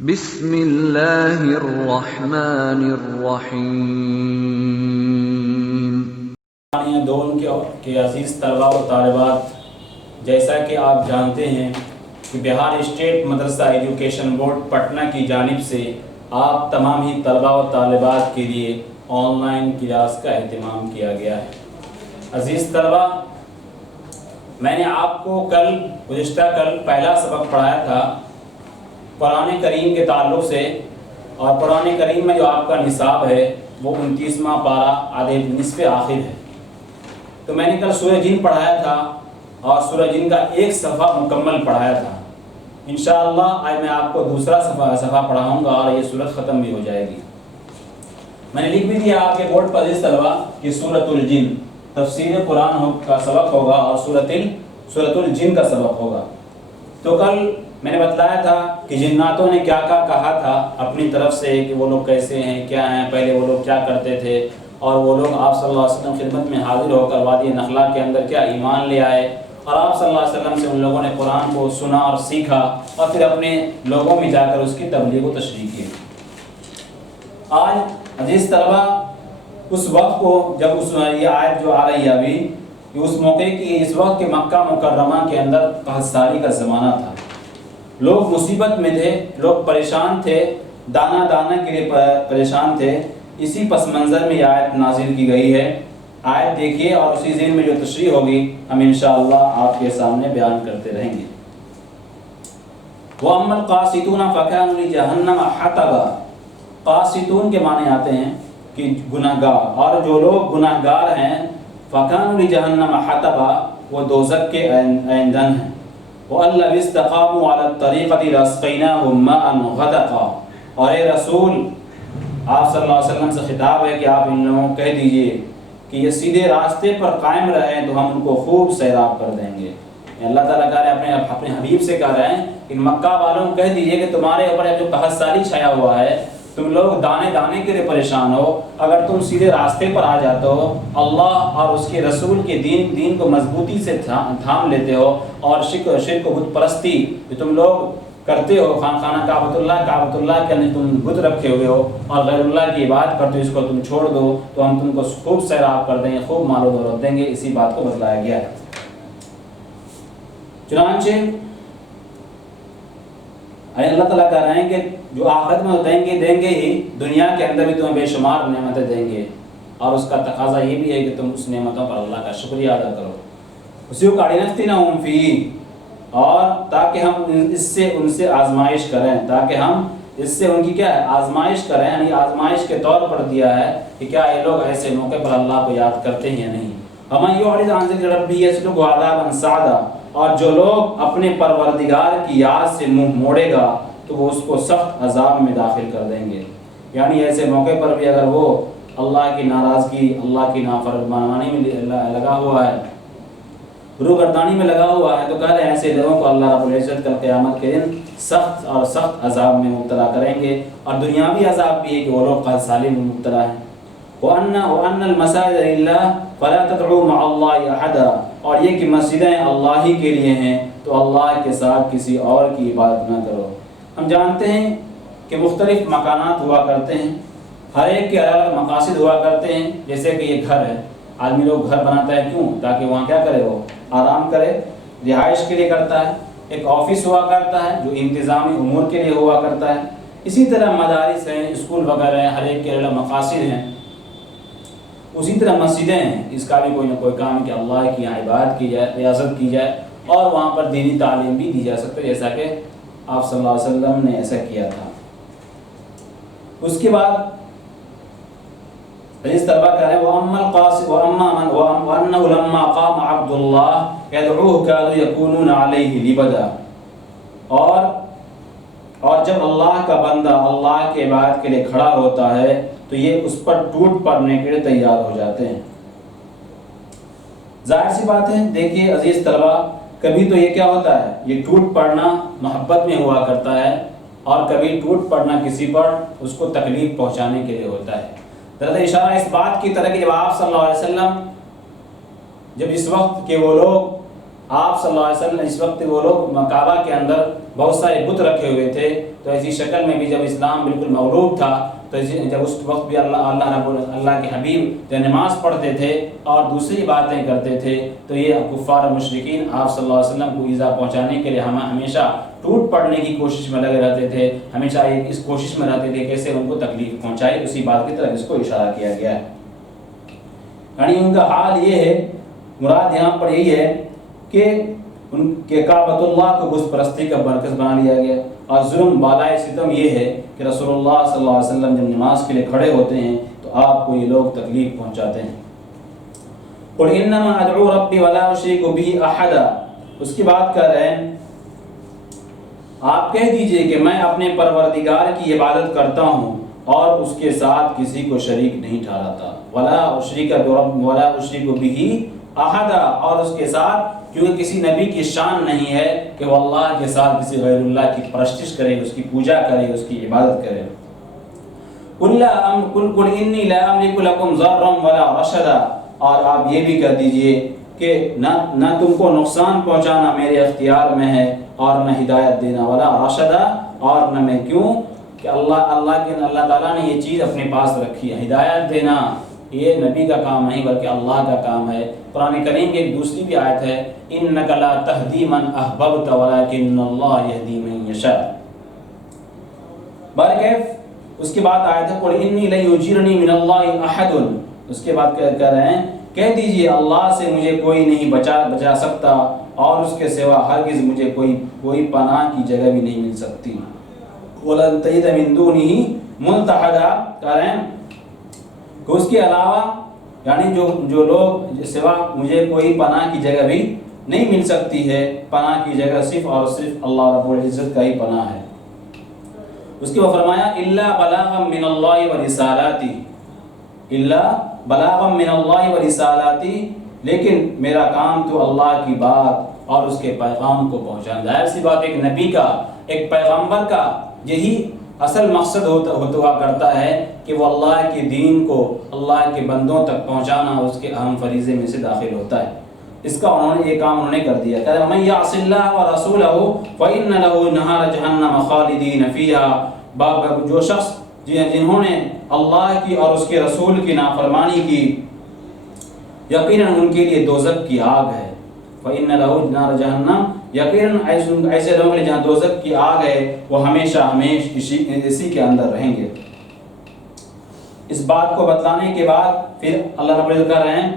بسم اللہ الرحمن الرحیم۔ دون کے عزیز طلباء و طالبات، جیسا کہ آپ جانتے ہیں کہ بہار اسٹیٹ مدرسہ ایجوکیشن بورڈ پٹنہ کی جانب سے آپ تمام ہی طلباء و طالبات کے لیے آن لائن کلاس کا اہتمام کیا گیا ہے۔ عزیز طلباء، میں نے آپ کو گزشتہ کل پہلا سبق پڑھایا تھا قرآن کریم کے تعلق سے، اور قرآن کریم میں جو آپ کا نصاب ہے وہ 29واں پارہ عدد نصف آخر ہے۔ تو میں نے کل سورہ جن پڑھایا تھا اور سورہ جن کا ایک صفحہ مکمل پڑھایا تھا۔ انشاءاللہ آج میں آپ کو دوسرا صفحہ پڑھاؤں گا اور یہ سورت ختم بھی ہو جائے گی۔ میں نے لکھ بھی دیا آپ کے بورڈ پر عزیز طلباء کہ سورۃ الجن تفسیر قرآن کا سبق ہوگا اور سورۃ الجن کا سبق ہوگا۔ تو کل میں نے بتلایا تھا کہ جناتوں نے کیا کہا تھا اپنی طرف سے، کہ وہ لوگ کیسے ہیں، کیا ہیں، پہلے وہ لوگ کیا کرتے تھے، اور وہ لوگ آپ صلی اللہ علیہ وسلم خدمت میں حاضر ہو کر وادی نخلا کے اندر کیا ایمان لے آئے، اور آپ صلی اللہ علیہ وسلم سے ان لوگوں نے قرآن کو سنا اور سیکھا اور پھر اپنے لوگوں میں جا کر اس کی تبلیغ و تشریح کی۔ آج عزیز طلبہ اس وقت کو جب یہ آیت جو آ رہی ہے ابھی، کہ اس موقع کی اس وقت کے مکہ مکرمہ کے اندر قحط کا زمانہ تھا، لوگ مصیبت میں تھے، لوگ پریشان تھے، دانہ کے لیے پریشان تھے۔ اسی پس منظر میں یہ آیت نازل کی گئی ہے۔ آیت دیکھیے اور اسی ذہن میں جو تشریح ہوگی ہم انشاءاللہ آپ کے سامنے بیان کرتے رہیں گے۔ وَأَمَّا الْقَاسِطُونَ فَكَانُوا لِجَهَنَّمَ حَطَبًا۔ قاسطون کے معنی آتے ہیں کہ گناہگار، اور جو لوگ گناہگار ہیں فَكَانُوا لِجَهَنَّمَ حَطَبًا، وہ دوزخ کے ایندھن ہیں۔ وَأَن لَّوِ اسْتَقَامُوا عَلَى الطَّرِيقَةِ لَأَسْقَيْنَاهُم مَّاءً غَدَقًا۔ اور اے رسول، آپ صلی اللہ علیہ وسلم سے خطاب ہے کہ آپ ان لوگوں کو کہہ دیجئے کہ یہ سیدھے راستے پر قائم رہیں تو ہم ان کو خوب سیراب کر دیں گے۔ اللہ تعالیٰ کہہ رہے ہیں اپنے حبیب سے کہہ رہے ہیں کہ مکہ والوں کو کہہ دیجئے کہ تمہارے اوپر جو قحط سالی چھایا ہوا ہے، تم لوگ دانے کے لیے پریشان ہو، اگر تم سیدھے راستے پر آ جاتے ہو، اللہ اور اس کے رسول کے دین کو مضبوطی سے تھام لیتے ہو، اور شرک و بت پرستی جو تم لوگ کرتے ہو، خانہ کعبۃ اللہ کے اندر تم بت رکھے ہوئے ہو اور غیر اللہ کی عبادت کرتے ہو، اس کو تم چھوڑ دو تو ہم تم کو خوب سیراب کر دیں گے، خوب مال و دولت دیں گے۔ اسی بات کو بتلایا گیا ہے۔ چنانچہ اللہ تعالیٰ کہہ رہے ہیں کہ جو آخرت میں دیں گے ہی، دنیا کے اندر بھی تمہیں بے شمار نعمتیں دیں گے، اور اس کا تقاضا یہ بھی ہے کہ تم اس نعمتوں پر اللہ کا شکریہ ادا کرو۔ اسی کو کَلِنَفْتِنَهُمْ فِيهِ، اور تاکہ ہم ان سے آزمائش کریں، تاکہ ہم اس سے ان کی کیا ہے آزمائش کریں، یعنی آزمائش کے طور پر دیا ہے کہ کیا یہ لوگ ایسے موقع پر اللہ کو یاد کرتے ہیں یا نہیں۔ وَمَن يُعْرِضْ عَن ذِكْرِ رَبِّهِ يَسْلُكْهُ عَذَابًا صَعَدًا، اور جو لوگ اپنے پروردگار کی یاد سے منہ موڑے گا تو وہ اس کو سخت عذاب میں داخل کر دیں گے۔ یعنی ایسے موقع پر بھی اگر وہ اللہ کی ناراضگی، اللہ کی نافرمانی میں لگا ہوا ہے، روگردانی میں لگا ہوا ہے، تو کہہ رہے ہیں ایسے لوگوں کو اللہ رب العزت کل قیامت کے دن سخت عذاب میں مبتلا کریں گے، اور دنیاوی عذاب بھی ہے کہ وہ لوگ قحط سالی میں مبتلا ہیں۔ وَأَنَّ الْمَسَاجِدَ لِلَّهِ فَلَا تَدْعُوا مَعَ اللَّهِ أَحَدًا، اور یہ کہ مسجدیں اللہ ہی کے لیے ہیں تو اللہ کے ساتھ کسی اور کی عبادت نہ کرو۔ ہم جانتے ہیں کہ مختلف مکانات ہوا کرتے ہیں، ہر ایک کے الگ الگ مقاصد ہوا کرتے ہیں۔ جیسے کہ یہ گھر ہے، آدمی لوگ گھر بناتا ہے کیوں؟ تاکہ وہاں کیا کرے، وہ آرام کرے، رہائش کے لیے کرتا ہے۔ ایک آفس ہوا کرتا ہے جو انتظامی امور کے لیے ہوا کرتا ہے۔ اسی طرح مدارس ہیں، اسکول وغیرہ ہیں، ہر ایک کے الگ مقاصد ہیں۔ اسی طرح مسجدیں ہیں، اس کا بھی کوئی نہ کوئی کام ہے کہ اللہ کی عبادت کی جائے، ریاضت کی جائے، اور وہاں پر دینی تعلیم بھی دی جا سکتی ہے، جیسا کہ آپ صلی اللہ علیہ وسلم نے ایسا کیا تھا۔ اس کے بعد حدیث طلبہ کہہ رہے ہیں وَأَنَّهُ لَمَّا قَامَ عَبْدُ اللَّهِ يَدْعُوهُ كَادُوا يَكُونُونَ عَلَيْهِ لِبَدًا، اور جب اللہ کا بندہ اللہ کے عبادت کے لیے کھڑا ہوتا ہے تو یہ اس پر ٹوٹ پڑنے کے لیے تیار ہو جاتے ہیں۔ ظاہر سی بات ہے، دیکھیے عزیز طلبہ، کبھی تو یہ کیا ہوتا ہے، یہ ٹوٹ پڑنا محبت میں ہوا کرتا ہے، اور کبھی ٹوٹ پڑنا کسی پر اس کو تکلیف پہنچانے کے لیے ہوتا ہے۔ دراصل اشارہ اس بات کی طرح کہ جب آپ صلی اللہ علیہ وسلم جب اس وقت کہ وہ لوگ آپ صلی اللہ علیہ وسلم اس وقت وہ لوگ کعبہ کے اندر بہت سارے بت رکھے ہوئے تھے، تو ایسی شکل میں بھی جب اسلام بالکل مغلوب تھا تو جب اس وقت بھی اللہ کے حبیب جو نماز پڑھتے تھے اور دوسری باتیں کرتے تھے تو یہ کفار و مشرکین آپ صلی اللہ علیہ وسلم کو ایذا پہنچانے کے لیے ہمیشہ ٹوٹ پڑنے کی کوشش میں لگے رہتے تھے، ہمیشہ اس کوشش میں رہتے تھے کیسے ان کو تکلیف پہنچائے، اسی بات کی طرف اس کو اشارہ کیا گیا ہے۔ یعنی ان کا حال یہ ہے، مراد یہاں پر یہی ہے کہ ان کے کعبۃ اللہ کو بت پرستی کا مرکز بنا لیا گیا، اور ظلم بالائے ستم یہ ہے کہ رسول اللہ صلی اللہ علیہ وسلم جب نماز کے لیے کھڑے ہوتے ہیں تو آپ کو یہ لوگ تکلیف پہنچاتے ہیں۔ قل انما ادعو ربی ولا اشرک به احدا، اس کی بات کر رہے ہیں آپ کہہ دیجئے کہ میں اپنے پروردگار کی عبادت کرتا ہوں اور اس کے ساتھ کسی کو شریک نہیں ٹھہراتا، ولا اشرک به احدا، اور اس کے ساتھ کیونکہ کسی نبی کی شان نہیں ہے کہ وہ اللہ کے ساتھ کسی غیر اللہ کی پرستش کرے، اس کی پوجا کرے، اس کی عبادت کرے۔ قل انی لا املک لکم ضرا ولا رشدا، اور آپ یہ بھی کہہ دیجئے کہ نہ تم کو نقصان پہنچانا میرے اختیار میں ہے اور نہ ہدایت دینا، ولا رشدا، اور نہ میں، کیوں کہ اللہ تعالیٰ نے یہ چیز اپنے پاس رکھی ہے، ہدایت دینا یہ نبی کا کام نہیں بلکہ اللہ کا کام ہے۔ قرآن کریم کی ایک دوسری بھی آیت ہے انک لا تہدی من احببت ولکن اللہ یہدی من یشاء۔ بہرکیف اس کے بعد آیت ہے قل انی لن یجیرنی من اللہ احد، اس کے بعد کہہ رہے ہیں کہہ دیجئے اللہ سے مجھے کوئی نہیں بچا سکتا اور اس کے سوا ہرگز مجھے کوئی پناہ کی جگہ بھی نہیں مل سکتی۔ ولن تجد من دونہ ملتحدا، کہہ رہے ہیں کہ اس کے علاوہ یعنی جو لوگ سوا مجھے کوئی پناہ کی جگہ بھی نہیں مل سکتی ہے، پناہ کی جگہ صرف اور صرف اللہ رب العزت کا ہی پناہ ہے۔ اس کے بعد فرمایا الا بلاغا من اللہ ورسالاتی، الا بلاغا من اللہ ورسالاتی، لیکن میرا کام تو اللہ کی بات اور اس کے پیغام کو پہنچانا۔ ظاہر سی بات ایک نبی کا، ایک پیغمبر کا یہی اصل مقصد ہوا کرتا ہے کہ وہ اللہ کے دین کو اللہ کے بندوں تک پہنچانا اس کے اہم فریضے میں سے داخل ہوتا ہے۔ اس کا یہ کام انہوں نے کر دیا۔ کہتے ہیں من یعص اللہ ورسولہ فإن له نار جہنم خالدین فیہا، جو شخص جنہوں نے اللہ کی اور اس کے رسول کی نافرمانی کی یقیناً ان کے لیے دوزخ کی آگ ہے۔ فإن له نار جہنم، یقیناً ایسے لوگوں کے جہاں دوزخ کی آگ ہے وہ ہمیشہ اسی کے اندر رہیں گے۔ اس بات کو بتلانے کے بعد پھر اللہ رب العزت کہہ رہے ہیں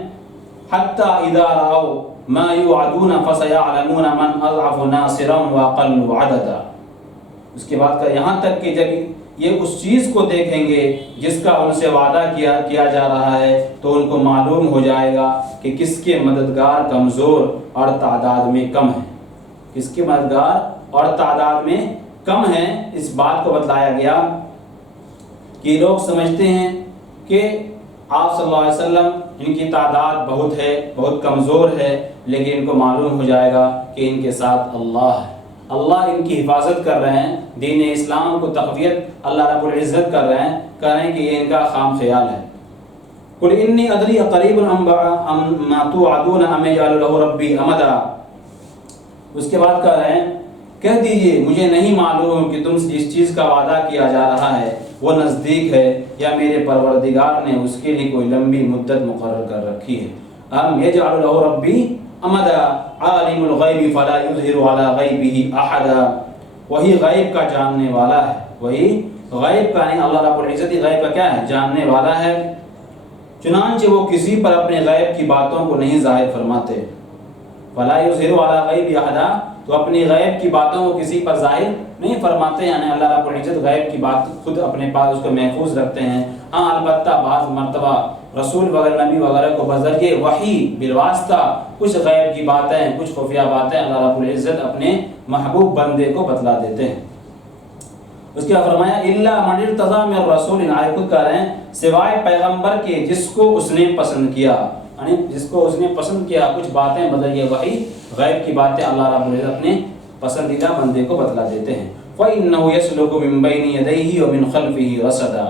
حتی اذا رأوا ما یوعدون فسیعلمون من اضعف ناصرا واقل عددا، اس کے بعد کہ یہاں تک کہ جب یہ اس چیز کو دیکھیں گے جس کا ان سے وعدہ کیا جا رہا ہے تو ان کو معلوم ہو جائے گا کہ کس کے مددگار کمزور اور تعداد میں کم ہیں، کس کے مددگار اور تعداد میں کم ہیں۔ اس بات کو بتلایا گیا کہ لوگ سمجھتے ہیں کہ آپ صلی اللہ علیہ وسلم ان کی تعداد بہت ہے، بہت کمزور ہے، لیکن ان کو معلوم ہو جائے گا کہ ان کے ساتھ اللہ ہے، اللہ ان کی حفاظت کر رہے ہیں، دین اسلام کو تقویت اللہ رب العزت کر رہے ہیں کہ یہ ان کا خام خیال ہے۔ قل انی ادری قریب ام ما توعدون ام یجعل له ربی امدا، اس کے بعد کہہ رہے ہیں کہہ دیجئے مجھے نہیں معلوم کہ تم جس چیز کا وعدہ کیا جا رہا ہے وہ نزدیک ہے یا میرے پروردگار نے اس کے لیے کوئی لمبی مدت مقرر کر رکھی ہے۔ ام یجعل له ربی امدا عالم الغیب فلا یظہر علی غیبہ احدا، وہی غیب کا جاننے والا ہے، وہی غیب کا نہیں، اللہ رب العزت غیب کا کیا ہے؟ جاننے والا ہے، چنانچہ وہ کسی پر اپنے غیب کی باتوں کو نہیں ظاہر فرماتے۔ فلا یظہر علی غیبہ احدا، تو اپنی غیب کی باتوں کو کسی پر ظاہر نہیں فرماتے، یعنی اللہ رب العزت غیب کی بات خود اپنے پاس اس کو محفوظ رکھتے ہیں۔ ہاں البتہ بعض مرتبہ رسول وغیرہ نبی وغیرہ کو بذریعہ وحی بالواسطہ کچھ غیب کی باتیں، کچھ خفیہ باتیں اللہ رب العزت اپنے محبوب بندے کو بتلا دیتے ہیں۔ اس کے بعد فرمایا الا من ارتضی من رسول، خود کہہ رہے ہیں سوائے پیغمبر کے جس کو اس نے پسند کیا، یعنی جس کو اس نے پسند کیا، کچھ باتیں بذریعہ وحی غیب کی باتیں اللہ رب العزت اپنے پسندیدہ بندے کو بتلا دیتے ہیں۔ فإنه يسلك من بين يديه ومن خلفه رصدا،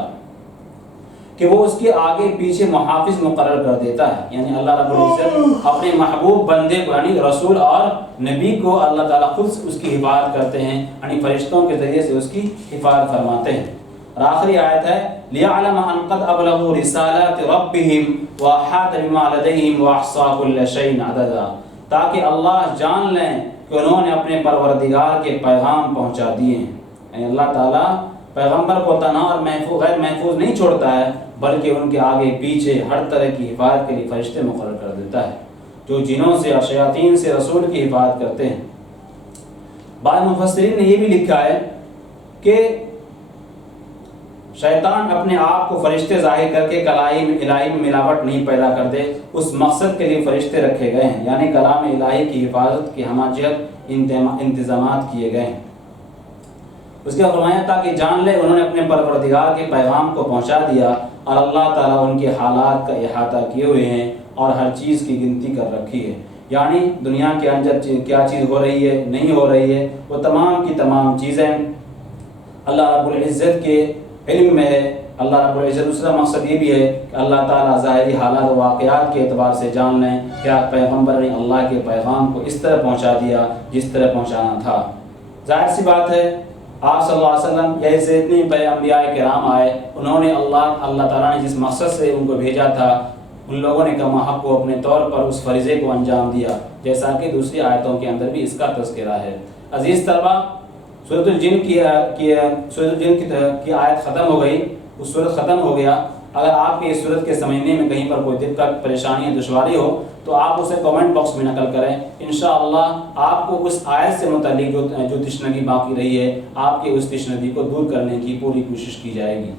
کہ وہ اس کے آگے پیچھے محافظ مقرر کر دیتا ہے، یعنی اللہ رب العزت اپنے محبوب بندے کو یعنی رسول اور نبی کو اللہ تعالیٰ خود اس کی حفاظت کرتے ہیں، یعنی فرشتوں کے ذریعے سے اس کی حفاظت فرماتے ہیں۔ اور آخری آیت ہے لِيَعْلَمَ أَنْ قَدْ أَبْلَغُوا رِسَالَاتِ رَبِّهِمْ وَأَحَاطَ بِمَا لَدَيْهِمْ وَأَحْصَىٰ كُلَّ شَيْءٍ عَدَدًا، تاکہ اللہ جان لیں کہ انہوں نے اپنے پروردگار کے پیغام پہنچا دیے ہیں۔ یعنی اللہ تعالیٰ پیغمبر کو تنہا اور غیر محفوظ نہیں چھوڑتا ہے، بلکہ ان کے آگے پیچھے ہر طرح کی حفاظت کے لیے فرشتے مقرر کر دیتا ہے، جو جنوں سے اور شیاطین سے رسول کی حفاظت کرتے ہیں۔ بعض مفسرین نے یہ بھی لکھا ہے کہ شیطان اپنے آپ کو فرشتے ظاہر کر کے کلام الہی میں ملاوٹ نہیں پیدا کر دے، اس مقصد کے لیے فرشتے رکھے گئے ہیں، یعنی کلام الہی کی حفاظت کی ہمہ جہت انتظامات کیے گئے ہیں۔ اس کے فرمایا تاکہ جان لے انہوں نے اپنے پروردگار کے پیغام کو پہنچا دیا اور اللہ تعالیٰ ان کے حالات کا احاطہ کیے ہوئے ہیں اور ہر چیز کی گنتی کر رکھی ہے، یعنی دنیا کے اندر کیا چیز ہو رہی ہے نہیں ہو رہی ہے، وہ تمام کی تمام چیزیں اللہ رب العزت کے علم میں ہے۔ اللہ رب العزت دوسرا مقصد یہ بھی ہے کہ اللہ تعالیٰ ظاہری حالات و واقعات کے اعتبار سے جان لیں کہ پیغمبر نے اللہ کے پیغام کو اس طرح پہنچا دیا جس طرح پہنچانا تھا۔ ظاہر سی بات ہے آپ صلی اللہ علیہ وسلم جیسے اتنے انبیاء کرام آئے، انہوں نے اللہ تعالیٰ نے جس مقصد سے ان کو بھیجا تھا، ان لوگوں نے کما حق کو اپنے طور پر اس فریضے کو انجام دیا، جیسا کہ دوسری آیتوں کے اندر بھی اس کا تذکرہ ہے۔ عزیز طلبہ، سورۃ الجن کی آیت ختم ہو گئی، اس صورت ختم ہو گیا۔ اگر آپ کے اس صورت کے سمجھنے میں کہیں پر کوئی دقت پریشانی دشواری ہو تو آپ اسے کمنٹ باکس میں نقل کریں، انشاءاللہ آپ کو اس آیت سے متعلق جو تشنگی باقی رہی ہے، آپ کے اس تشنگی کو دور کرنے کی پوری کوشش کی جائے گی۔